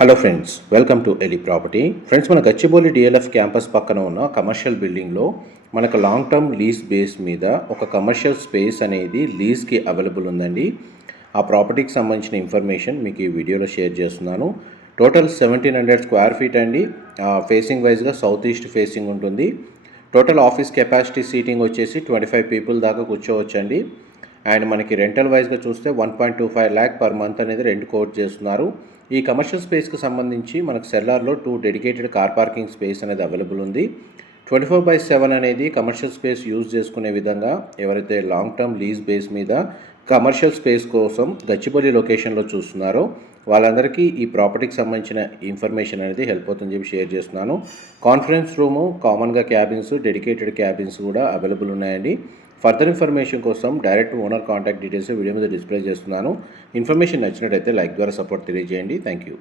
Hello friends, welcome to Eli property. Friends, మన Gachibowli DLF campus పక్కన ఉన్న కమర్షియల్ బిల్డింగ్లో మనకు లాంగ్ టర్మ్ లీజ్ బేస్ మీద ఒక కమర్షియల్ స్పేస్ అనేది లీజ్కి అవైలబుల్ ఉందండి. ఆ ప్రాపర్టీకి సంబంధించిన ఇన్ఫర్మేషన్ మీకు ఈ వీడియోలో షేర్ చేస్తున్నాను. టోటల్ 1700 స్క్వేర్ ఫీట్ అండి. ఫేసింగ్ వైజ్గా సౌత్ ఈస్ట్ ఫేసింగ్ ఉంటుంది. టోటల్ ఆఫీస్ కెపాసిటీ సీటింగ్ వచ్చేసి 25 పీపుల్ దాకా కూర్చోవచ్చండి. అండ్ మనకి రెంటల్ వైజ్గా చూస్తే 1.25 lakh పర్ మంత్ అనేది రెంట్ కోట్ చేస్తున్నారు. ఈ కమర్షియల్ స్పేస్కి సంబంధించి మనకు సెల్లార్లో 2 డెడికేటెడ్ కార్ పార్కింగ్ స్పేస్ అనేది అవైలబుల్ ఉంది. 24/7 అనేది కమర్షియల్ స్పేస్ యూజ్ చేసుకునే విధంగా ఎవరైతే లాంగ్ టర్మ్ లీజ్ బేస్ మీద కమర్షియల్ స్పేస్ కోసం గచ్చిబౌలి లొకేషన్లో చూస్తున్నారో వాళ్ళందరికీ ఈ ప్రాపర్టీకి సంబంధించిన ఇన్ఫర్మేషన్ అనేది హెల్ప్ అవుతుందని చెప్పి షేర్ చేస్తున్నాను. కాన్ఫరెన్స్ రూము, కామన్గా క్యాబిన్స్, డెడికేటెడ్ క్యాబిన్స్ కూడా అవైలబుల్ ఉన్నాయండి. ఫర్దర్ ఇన్ఫర్మేషన్ కోసం direct owner contact details video మీద డిస్ప్లే చేస్తున్నాను. ఇన్ఫర్మేషన్ నచ్చినట్టయితే లైక్ ద్వారా సపోర్ట్ తెలియజేయండి. Thank you.